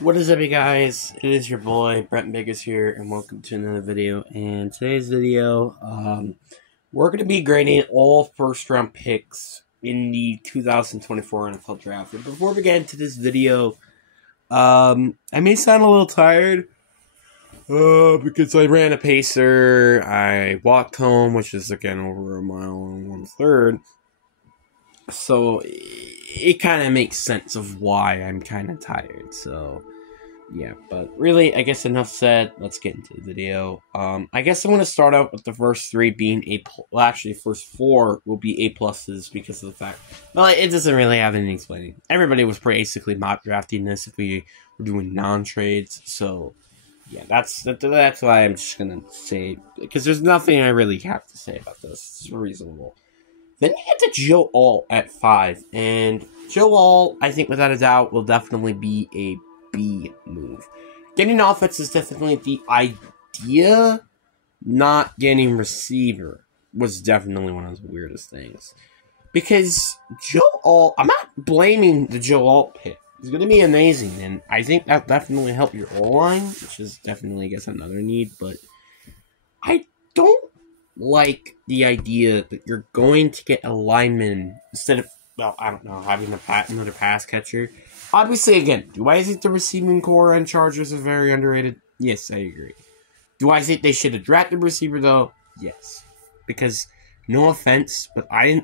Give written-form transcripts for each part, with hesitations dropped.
What is up, you guys? It is your boy Brent Biggers here, and welcome to another video. And today's video, we're going to be grading all first-round picks in the 2024 NFL Draft. And before we get into this video, I may sound a little tired because I ran a pacer. I walked home, which is again over a mile and 1/3. So it kind of makes sense of why I'm kind of tired. So yeah, but really, I guess enough said. Let's get into the video. I guess I want to start out with the first three being first four will be A pluses because of the fact, well, it doesn't really have any explaining. Everybody was basically mock drafting this if we were doing non-trades. So yeah, that's why I'm just gonna say, because there's nothing I really have to say about this. It's reasonable. Then you get to Joe Alt at 5, and Joe Alt, I think without a doubt, will definitely be a B move. Getting offense is definitely the idea. Not getting receiver was definitely one of the weirdest things. Because Joe Alt, I'm not blaming the Joe Alt pick. He's going to be amazing, and I think that definitely helped your O-line, which is definitely, I guess, another need, but I don't like the idea that you're going to get a lineman instead of, well, I don't know, having another pass catcher. Obviously, again, do I think the receiving core and Chargers are very underrated? Yes, I agree. Do I think they should have drafted a receiver, though? Yes. Because, no offense, but I'm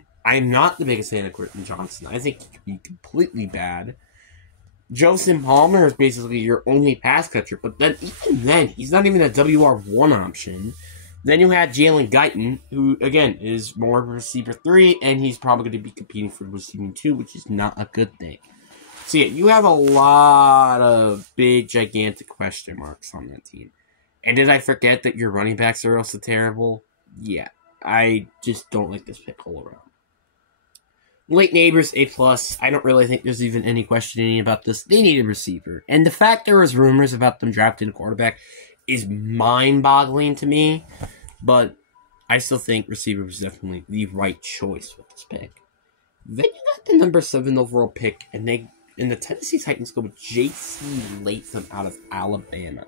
not the biggest fan of Quentin Johnson. I think he could be completely bad. Joseph Palmer is basically your only pass catcher, but then even then, he's not even a WR1 option. Then you had Jalen Guyton, who, again, is more of a receiver 3, and he's probably going to be competing for receiving 2, which is not a good thing. So, yeah, you have a lot of big, gigantic question marks on that team. And did I forget that your running backs are also terrible? Yeah, I just don't like this pick all around. Late Neighbors, A+. I don't really think there's even any questioning about this. They need a receiver. And the fact there was rumors about them drafting a quarterback is mind-boggling to me, but I still think receiver was definitely the right choice with this pick. Then you got the number 7 overall pick, and the Tennessee Titans go with J.C. Latham out of Alabama.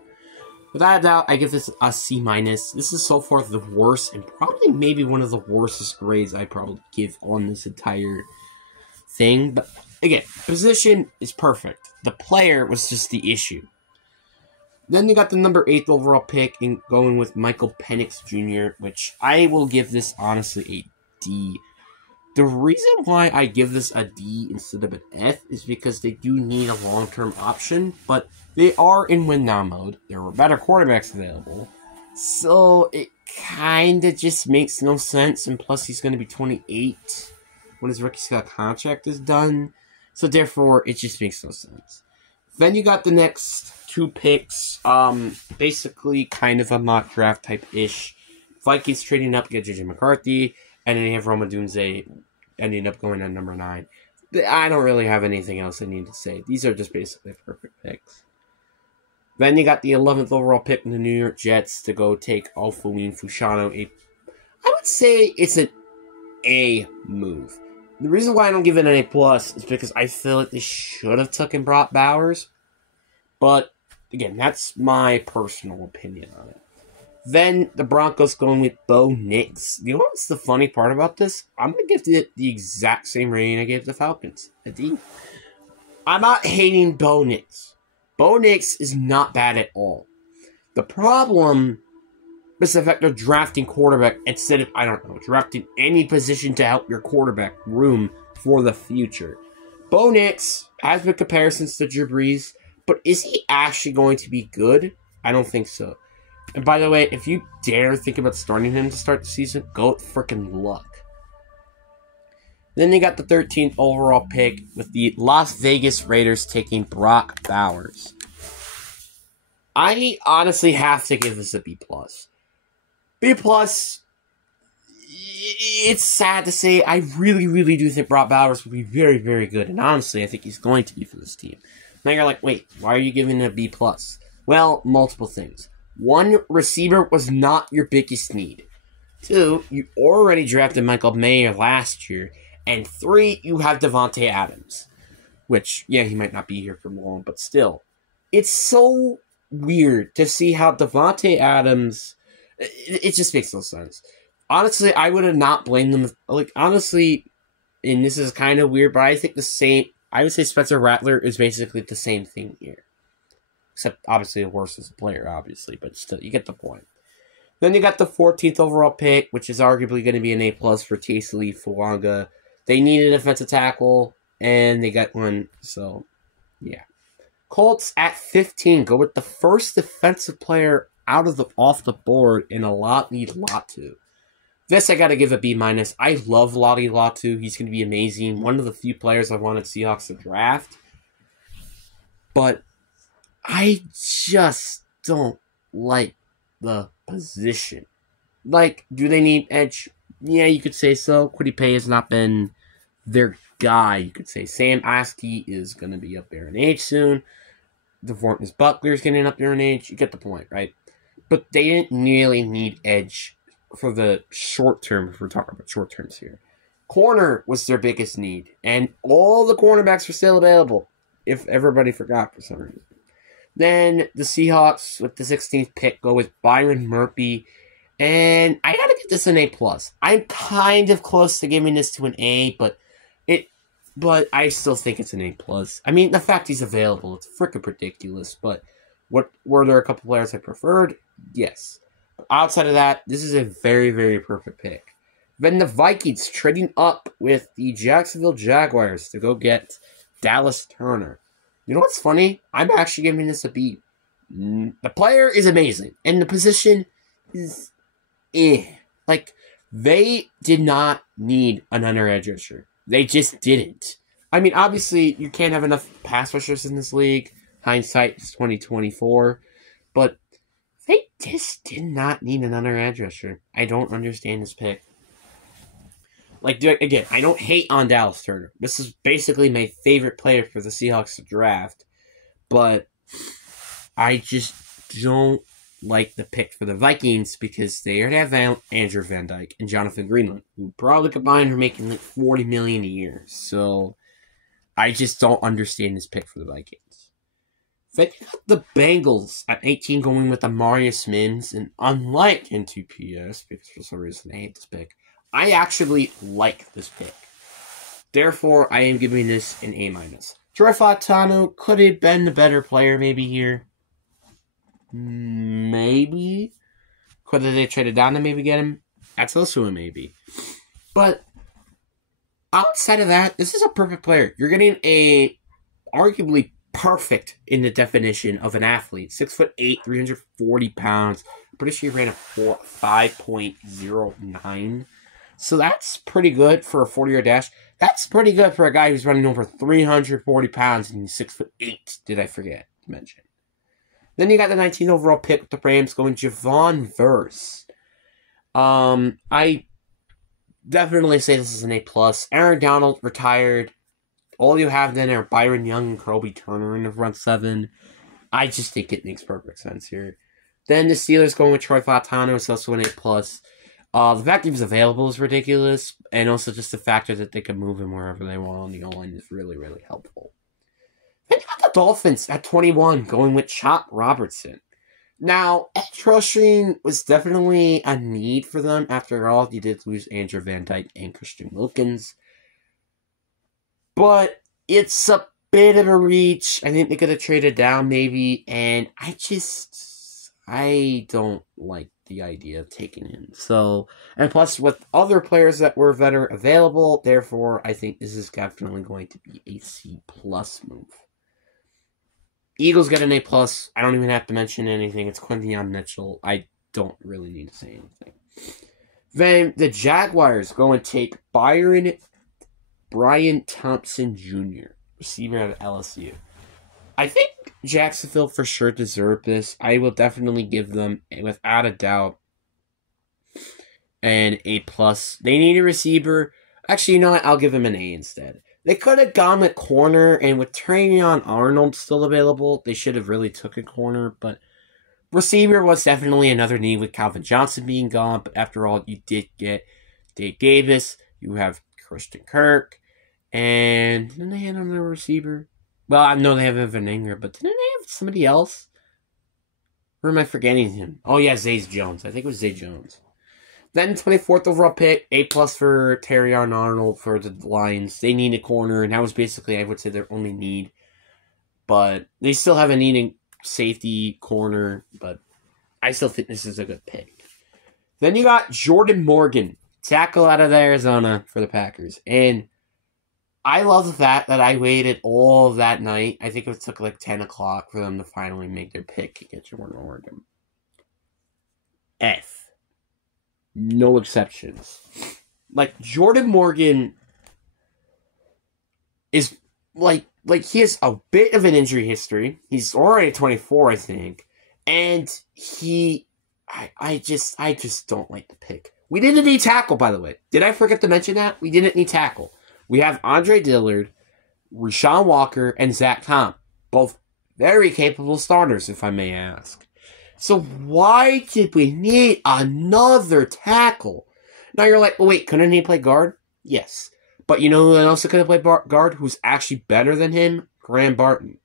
Without a doubt, I give this a C-. This is so far the worst, and probably maybe one of the worstest grades I probably give on this entire thing. But again, position is perfect. The player was just the issue. Then you got the number 8 overall pick and going with Michael Penix Jr., which I will give this, honestly, a D. The reason why I give this a D instead of an F is because they do need a long-term option, but they are in win-now mode. There were better quarterbacks available, so it kind of just makes no sense, and plus he's going to be 28 when his rookie scale contract is done, so therefore it just makes no sense. Then you got the next 2 picks, basically kind of a mock draft type-ish. Vikings trading up, get JJ McCarthy, and then you have Roma Dunze ending up going on number 9. I don't really have anything else I need to say. These are just basically perfect picks. Then you got the 11th overall pick in the New York Jets to go take Alfuin Fushano. I would say it's an A move. The reason why I don't give it an A+ is because I feel like they should have taken Brock Bowers. But, again, that's my personal opinion on it. Then the Broncos going with Bo Nix. You know what's the funny part about this? I'm going to give it the exact same rating I gave the Falcons. A D. I'm not hating Bo Nix. Bo Nix is not bad at all. The problem is the fact they're drafting quarterback instead of, I don't know, drafting any position to help your quarterback room for the future. Bo Nix has been comparisons to Drew Brees, but is he actually going to be good? I don't think so. And by the way, if you dare think about starting him to start the season, go with frickin' luck. Then you got the 13th overall pick with the Las Vegas Raiders taking Brock Bowers. I honestly have to give this a B+. B+, it's sad to say, I really, really do think Brock Bowers will be very, very good. And honestly, I think he's going to be for this team. Now you're like, wait, why are you giving it a B+? Well, multiple things. 1, receiver was not your biggest need. 2, you already drafted Michael Mayer last year. And 3, you have Devontae Adams. Which, yeah, he might not be here for long, but still. it's so weird to see how Devontae Adams. It just makes no sense. Honestly, I would have not blamed them. Like, honestly, and this is kind of weird, but I think the same. I would say Spencer Rattler is basically the same thing here. Except, obviously, worse as a player, obviously. But still, you get the point. Then you got the 14th overall pick, which is arguably going to be an A+ for Tasely Fuanga. They needed a defensive tackle, and they got one. So, yeah. Colts at 15 go with the first defensive player off the board in a Lottie Latu. This I got to give a B-. I love Lottie Latu. He's going to be amazing. One of the few players I wanted Seahawks to draft. But I just don't like the position. Like, do they need edge? Yeah, you could say so. Kwity Paye has not been their guy, you could say. Sam Askey is going to be up there in age soon. DeVortness Buckler's getting up there in age. You get the point, right? But they didn't really need edge for the short term, if we're talking about short terms here. Corner was their biggest need, and all the cornerbacks were still available, if everybody forgot for some reason. Then the Seahawks, with the 16th pick, go with Byron Murphy, and I gotta give this an A+. I'm kind of close to giving this to an A, but I still think it's an A+. I mean, the fact he's available, it's freaking ridiculous, but were there a couple players I preferred? Yes. Outside of that, this is a very, very perfect pick. Then the Vikings trading up with the Jacksonville Jaguars to go get Dallas Turner. You know what's funny? I'm actually giving this a B. The player is amazing, and the position is Like, they did not need another edge rusher. They just didn't. I mean, obviously, you can't have enough pass rushers in this league. Hindsight is 2024. But they just did not need another edge rusher. I don't understand this pick. Like, again, I don't hate on Dallas Turner. This is basically my favorite player for the Seahawks to draft. But I just don't like the pick for the Vikings because they already have Andrew Van Dyke and Jonathan Greenland, who probably combined are making like $40 million a year. So I just don't understand this pick for the Vikings. Then you got the Bengals at 18 going with Amarius Mims, and unlike N2PS, because for some reason I hate this pick, I actually like this pick. Therefore, I am giving this an A-. Troy Fautanu could have been the better player maybe here. Maybe. Could they traded down to maybe get him? That's also a maybe. But outside of that, this is a perfect player. You're getting a arguably perfect in the definition of an athlete. 6'8", 340 pounds. Pretty sure he ran a 5.09. So that's pretty good for a 40-yard dash. That's pretty good for a guy who's running over 340 pounds and he's 6'8". Did I forget to mention? Then you got the 19th overall pick with the Rams going Javon Verse. I definitely say this is an A+. Aaron Donald retired. All you have then are Byron Young and Kobe Turner in the front seven. I just think it makes perfect sense here. Then the Steelers going with Troy Fautanu is also an A+. The fact he was available is ridiculous, and also just the factor that they can move him wherever they want on the O-line is really, really helpful. Then you got the Dolphins at 21 going with Chop Robertson. Now, edge rushing was definitely a need for them. After all, you did lose Andrew Van Dyke and Christian Wilkins. But it's a bit of a reach. I think they could have traded down maybe, and I don't like the idea of taking him. So, and plus with other players that were better available, therefore I think this is definitely going to be a C+ move. Eagles get an A+. I don't even have to mention anything. It's Quinton Mitchell. I don't really need to say anything. Then the Jaguars go and take Brian Thompson Jr., receiver out of LSU. I think Jacksonville for sure deserved this. I will definitely give them, without a doubt, an A+. They need a receiver. Actually, you know what? I'll give them an A instead. They could have gone with corner, and with Travion Arnold still available, they should have really took a corner, but receiver was definitely another need with Calvin Johnson being gone, but after all, you did get Dave Davis, you have Christian Kirk, and then they had another receiver. Well, I know they have Evan Ingram, but didn't they have somebody else? Or am I forgetting him? Oh, yeah, Zay Jones. I think it was Zay Jones. Then 24th overall pick, A+ for Terry Arnold for the Lions. They need a corner, and that was basically, I would say, their only need. But they still have a need in safety corner, but I still think this is a good pick. Then you got Jordan Morgan, tackle out of Arizona for the Packers. And I love the fact that I waited all of that night. I think it took like 10 o'clock for them to finally make their pick against Jordan Morgan. F. No exceptions. Like, Jordan Morgan is like he has a bit of an injury history. He's already 24, I think. And I just don't like the pick. We didn't need tackle, by the way. Did I forget to mention that? We didn't need tackle. We have Andre Dillard, Rashawn Walker, and Zach Tom. Both very capable starters, if I may ask. So why did we need another tackle? Now you're like, well, wait, couldn't he play guard? Yes. But you know who else could have played guard who's actually better than him? Graham Barton.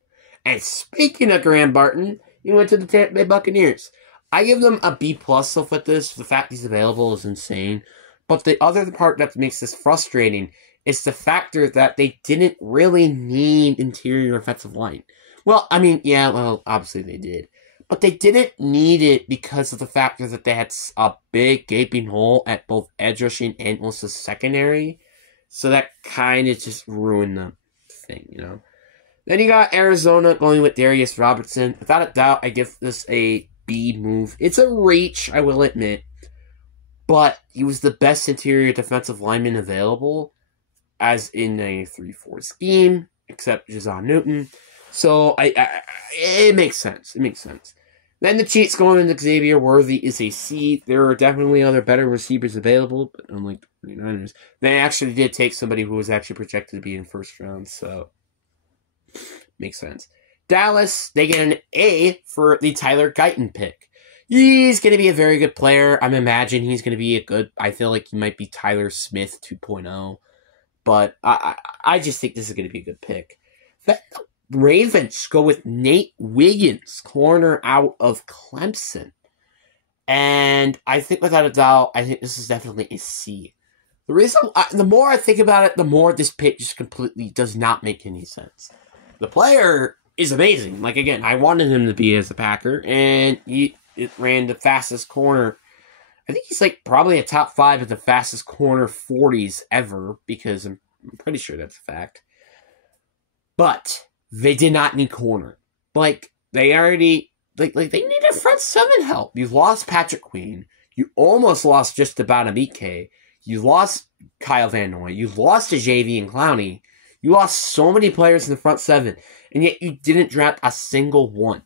And speaking of Graham Barton, he went to the Tampa Bay Buccaneers. I give them a B+ with this. The fact he's available is insane. But the other part that makes this frustrating is the factor that they didn't really need interior offensive line. Well, I mean, yeah, well, obviously they did. But they didn't need it because of the factor that they had a big gaping hole at both edge rushing and also secondary. So that kind of just ruined the thing, you know. Then you got Arizona going with Darius Robertson. Without a doubt, I give this a B move. It's a reach, I will admit. But he was the best interior defensive lineman available, as in a 3-4 scheme, except Jazon Newton. So it makes sense. It makes sense. Then the Chiefs going into Xavier Worthy is a C. There are definitely other better receivers available, but unlike the 49ers, they actually did take somebody who was actually projected to be in first round, so makes sense. Dallas, they get an A for the Tyler Guyton pick. He's going to be a very good player. I'm imagining he's going to be a good, I feel like he might be Tyler Smith 2.0, but I just think this is going to be a good pick. The Ravens go with Nate Wiggins, corner out of Clemson. And I think without a doubt, I think this is definitely a C. The reason, the more I think about it, the more this pick just completely does not make any sense. The player is amazing. Like, again, I wanted him to be as a Packer, and it ran the fastest corner. I think he's like probably a top 5 of the fastest corner 40s ever, because I'm pretty sure that's a fact. But they did not need corner. Like, they already, they needed front 7 help. You lost Patrick Queen. You almost lost just about a BK. You lost Kyle Van Noy. You lost to JV and Clowney. You lost so many players in the front 7, and yet you didn't draft a single one.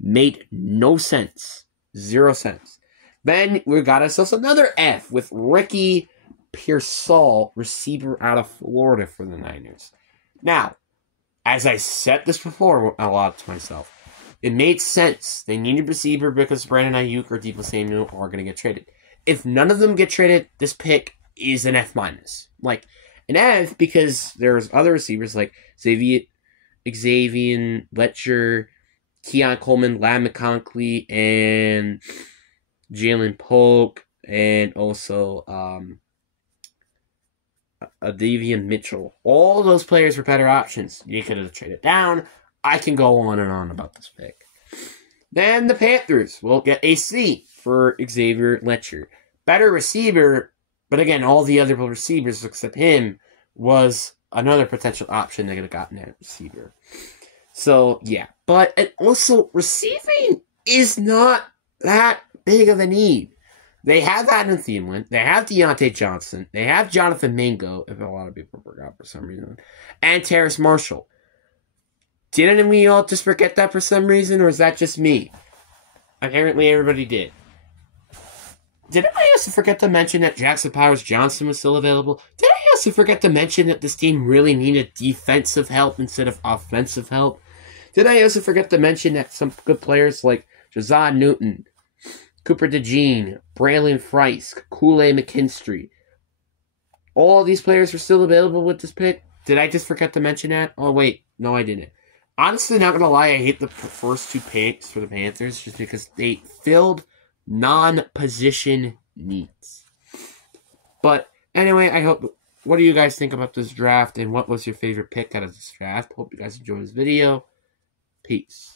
Made no sense. 0 sense. Then we got ourselves another F with Ricky Pearsall, receiver out of Florida for the Niners. Now, as I said this before a lot to myself, it made sense. They needed a receiver because Brandon Ayuk or Deebo Samuel are going to get traded. If none of them get traded, this pick is an F-. Like, an F because there's other receivers like Xavier Letcher, Keon Coleman, Lam McConkey, and Jalen Polk, and also Davian Mitchell. All those players were better options. You could have traded down. I can go on and on about this pick. Then the Panthers will get a C for Xavier Letcher. Better receiver, but again, all the other receivers except him was another potential option they could have gotten at receiver. So, yeah. But also, receiving is not that big of a need. They have Adam Thielen. They have Deontay Johnson. They have Jonathan Mingo, if a lot of people forgot for some reason. And Terrace Marshall. Didn't we all just forget that for some reason, or is that just me? Apparently everybody did. Did I also forget to mention that Jackson Powers Johnson was still available? Did I also forget to mention that this team really needed defensive help instead of offensive help? Did I also forget to mention that some good players like Jazon Newton, Cooper DeJean, Braylon Frisk, Kool-Aid McKinstry, all these players were still available with this pick? Did I just forget to mention that? Oh, wait. No, I didn't. Honestly, not gonna lie, I hate the first two picks for the Panthers just because they filled non-position needs. But anyway, I hope. What do you guys think about this draft, and what was your favorite pick out of this draft? Hope you guys enjoyed this video. Peace.